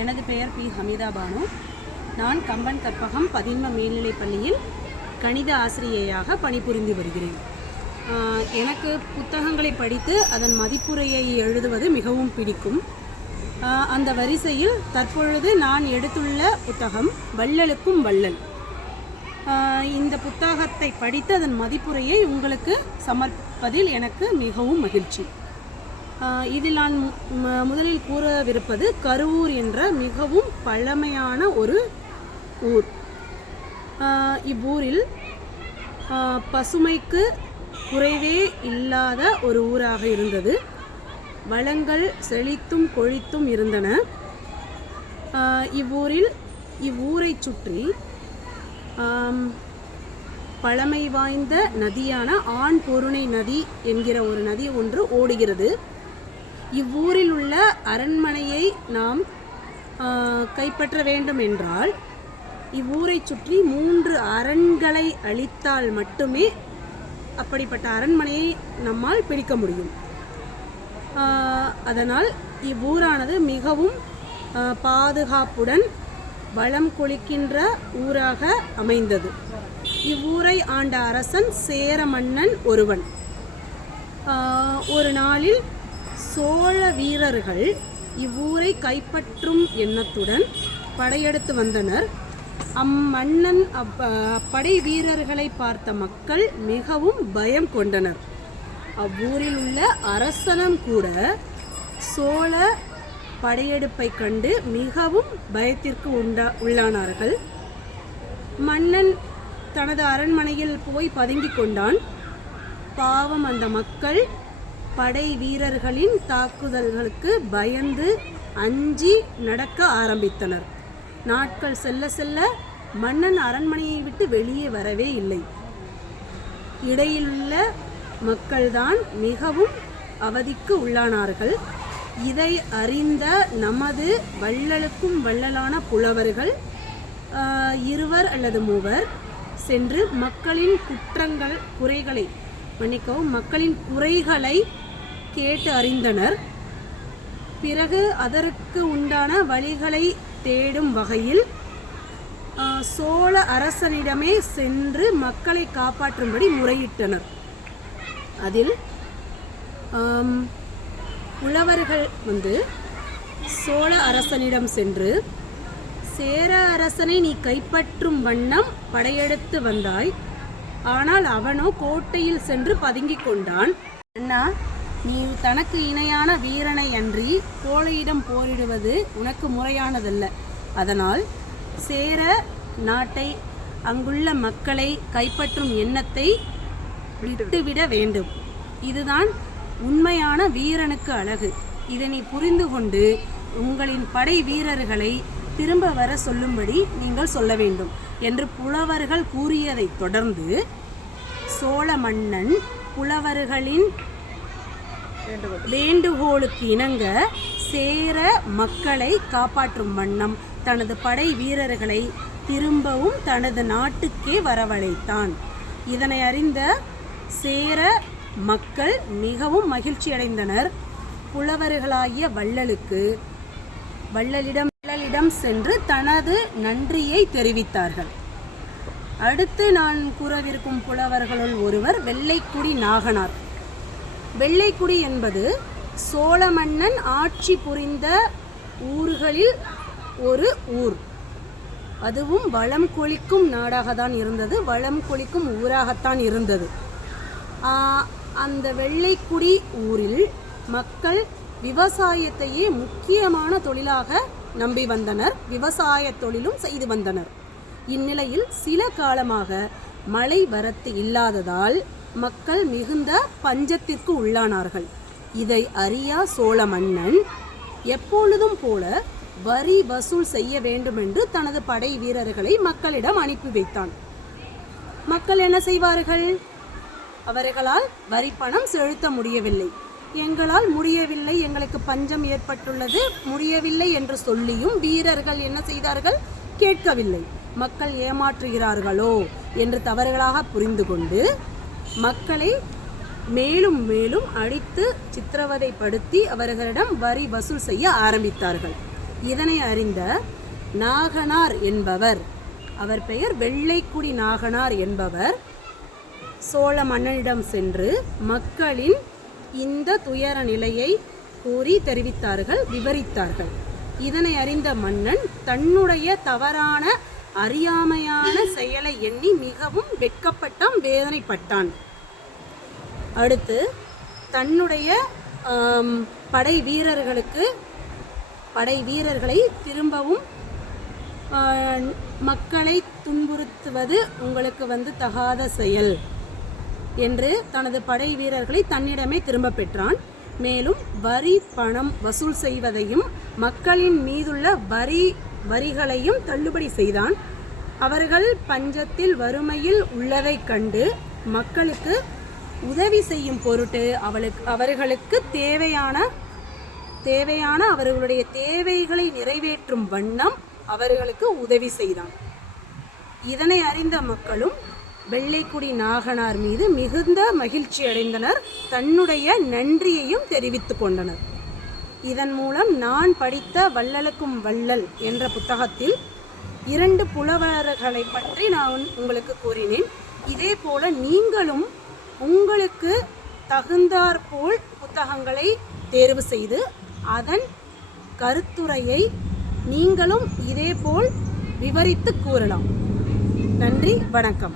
எனது பெயர் பி. ஹமிதா பானு. நான் கம்பன் கற்பகம் பதின்ம மேல்நிலைப் பள்ளியில் கணித ஆசிரியையாக பணிபுரிந்து வருகிறேன். எனக்கு புத்தகங்களை படித்து அதன் மதிப்புரையை எழுதுவது மிகவும் பிடிக்கும். அந்த வரிசையில் தற்பொழுது நான் எடுத்துள்ள புத்தகம் வள்ளலுக்கும் வள்ளல். இந்த புத்தகத்தை படித்து அதன் மதிப்புரையை உங்களுக்கு சமர்ப்பதில் எனக்கு மிகவும் மகிழ்ச்சி. இதில் நான் மு- முதலில் கூறவிருப்பது கருவூர் என்ற மிகவும் பழமையான ஒரு ஊர். இவ்வூரில் பசுமைக்கு குறைவே இல்லாத ஒரு ஊராக இருந்தது. வளங்கள் செழித்தும் கொழித்தும் இருந்தன. இவ்வூரில் இவ்வூரைச் சுற்றி பழமை வாய்ந்த நதியான ஆண் பொருணை நதி என்கிற ஒரு நதி ஒன்று ஓடுகிறது. இவ்வூரில் உள்ள அரண்மனையை நாம் கைப்பற்ற வேண்டும் என்றால் இவ்வூரை சுற்றி மூன்று அரண்களை அழித்தால் மட்டுமே அப்படிப்பட்ட அரண்மனையை நம்மால் பிடிக்க முடியும். அதனால் இவ்வூரானது மிகவும் பாதுகாப்புடன் வளம் கொளிக்கின்ற ஊராக அமைந்தது. இவ்வூரை ஆண்ட அரசன் சேர மன்னன் ஒருவன் ஒரு நாளில் சோழ வீரர்கள் இவ்வூரை கைப்பற்றும் எண்ணத்துடன் படையெடுத்து வந்தனர். அம்மன்னன் அப்ப- அப்படை வீரர்களை பார்த்த மக்கள் மிகவும் பயம் கொண்டனர். அவ்வூரில் உள்ள அரசனும் கூட சோழ படையெடுப்பை கண்டு மிகவும் பயத்திற்கு உண்டா உள்ளானார்கள். மன்னன் தனது அரண்மனையில் போய் பதுங்கிக் கொண்டான். பாவம் அந்த மக்கள் படை வீரர்களின் தாக்குதல்களுக்கு பயந்து அஞ்சி நடக்க ஆரம்பித்தனர். நாட்கள் செல்ல செல்ல மன்னன் அரண்மனையை விட்டு வெளியே வரவே இல்லை. இடையிலுள்ள மக்கள்தான் மிகவும் அவதிக்கு உள்ளானார்கள். இதை அறிந்த நமது வள்ளலுக்கும் வள்ளலான புலவர்கள் இருவர் அல்லது மூவர் சென்று மக்களின் குற்றங்கள் குறைகளை மன்னிக்கவும் மக்களின் குறைகளை கேட்டு அறிந்தனர். பிறகு அதற்கு உண்டான வழிகளை தேடும் வகையில் சோழ அரசனிடமே சென்று மக்களை காப்பாற்றும்படி முறையிட்டனர். அதில் உழவர்கள் வந்து சோழ அரசனிடம் சென்று சேர அரசனை நீ கைப்பற்றும் வண்ணம் படையெடுத்து வந்தாய். ஆனால் அவனோ கோட்டையில் சென்று பதுங்கிக் கொண்டான். அண்ணா நீ தனக்கு இணையான வீரனை அன்றி கோழையிடம் போரிடுவது உனக்கு முறையானதல்ல. அதனால் சேர நாட்டை அங்குள்ள மக்களை கைப்பற்றும் எண்ணத்தை விட்டுவிட வேண்டும். இதுதான் உண்மையான வீரனுக்கு அழகு. இதனை புரிந்து கொண்டு உங்களின் படை வீரர்களை திரும்ப வர சொல்லும்படி நீங்கள் சொல்ல வேண்டும். என்று புலவர்கள் கூறியதைத் தொடர்ந்து சோழ மன்னன் புலவர்களின் வேண்டுகோளுக்கு இணங்க சேர மக்களை காப்பாற்றும் வண்ணம் தனது படை வீரர்களை திரும்பவும் தனது நாட்டுக்கே வரவழைத்தான். இதனை அறிந்த சேர மக்கள் மிகவும் மகிழ்ச்சியடைந்தனர் புலவர்களாகிய வள்ளலுக்கு வள்ளலிடம் வள்ளலிடம் சென்று தனது நன்றியை தெரிவித்தார்கள். அடுத்து நான் கூறவிருக்கும் புலவர்களுள் ஒருவர் வெள்ளைக்குடி நாகனார். வெள்ளைக்குடி என்பது சோழ மன்னன் ஆட்சி புரிந்த ஊர்களில் ஒரு ஊர். அதுவும் வளம் கொளிக்கும் நாடாக தான் இருந்தது வளம் கொளிக்கும் ஊராகத்தான் இருந்தது. அந்த வெள்ளைக்குடி ஊரில் மக்கள் விவசாயத்தையே முக்கியமான தொழிலாக நம்பி வந்தனர் விவசாய தொழிலும் செய்து வந்தனர். இந்நிலையில் சில காலமாக மழை வரத்து இல்லாததால் மக்கள் மிகுந்த பஞ்சத்திற்கு உள்ளானார்கள். இதை அறியா சோழ மன்னன் எப்பொழுதும் போல வரி வசூல் செய்ய வேண்டும் என்று தனது படை வீரர்களை மக்களிடம் அனுப்பி வைத்தான். மக்கள் என்ன செய்வார்கள்? அவர்களால் வரி பணம் செலுத்த முடியவில்லை. எங்களால் முடியவில்லை எங்களுக்கு பஞ்சம் ஏற்பட்டுள்ளது முடியவில்லை என்று சொல்லியும் வீரர்கள் என்ன செய்தார்கள்? கேட்கவில்லை. மக்கள் ஏமாற்றுகிறார்களோ என்று தவறுகளாக புரிந்து கொண்டு மக்களை மேலும் மேலும் அடித்து சித்திரவதைப்படுத்தி அவர்களிடம் வரி வசூல் செய்ய ஆரம்பித்தார்கள். இதனை அறிந்த நாகனார் என்பவர் அவர் பெயர் வெள்ளைக்குடி நாகனார் என்பவர் சோழ மன்னனிடம் சென்று மக்களின் இந்த துயர நிலையை கூறி தெரிவித்தார்கள் விவரித்தார்கள். இதனை அறிந்த மன்னன் தன்னுடைய தவறான அறியாமையான செயலை எண்ணி மிகவும் வெட்கப்பட்ட வேதனைப்பட்டான். அடுத்து தன்னுடைய படை வீரர்களுக்கு படை வீரர்களை திரும்பவும் மக்களை துன்புறுத்துவது உங்களுக்கு வந்து தகாத செயல் என்று தனது படை வீரர்களை தன்னிடமே திரும்ப பெற்றான். மேலும் வரி பணம் வசூல் செய்வதையும் மக்களின் மீதுள்ள வரி வரிகளையும் தள்ளுபடி செய்தான். அவர்கள் பஞ்சத்தில் வறுமையில் உள்ளதை கண்டு மக்களுக்கு உதவி செய்யும் பொருட்டு அவளுக்கு அவர்களுக்கு தேவையான தேவையான அவர்களுடைய தேவைகளை நிறைவேற்றும் வண்ணம் அவர்களுக்கு உதவி செய்தான். இதனை அறிந்த மக்களும் வெள்ளைக்குடி நாகனார் மீது மிகுந்த மகிழ்ச்சி அடைந்தனர். தன்னுடைய நன்றியையும் தெரிவித்து கொண்டனர். இதன் மூலம் நான் படித்த வள்ளலுக்கும் வள்ளல் என்ற புத்தகத்தில் இரண்டு புலவர்களை பற்றி நான் உங்களுக்கு கூறினேன். இதே போல நீங்களும் உங்களுக்கு தகுந்தாற்போல் புத்தகங்களை தேர்வு செய்து அதன் கருத்துரையை நீங்களும் இதேபோல் விவரித்து கூறலாம். நன்றி வணக்கம்.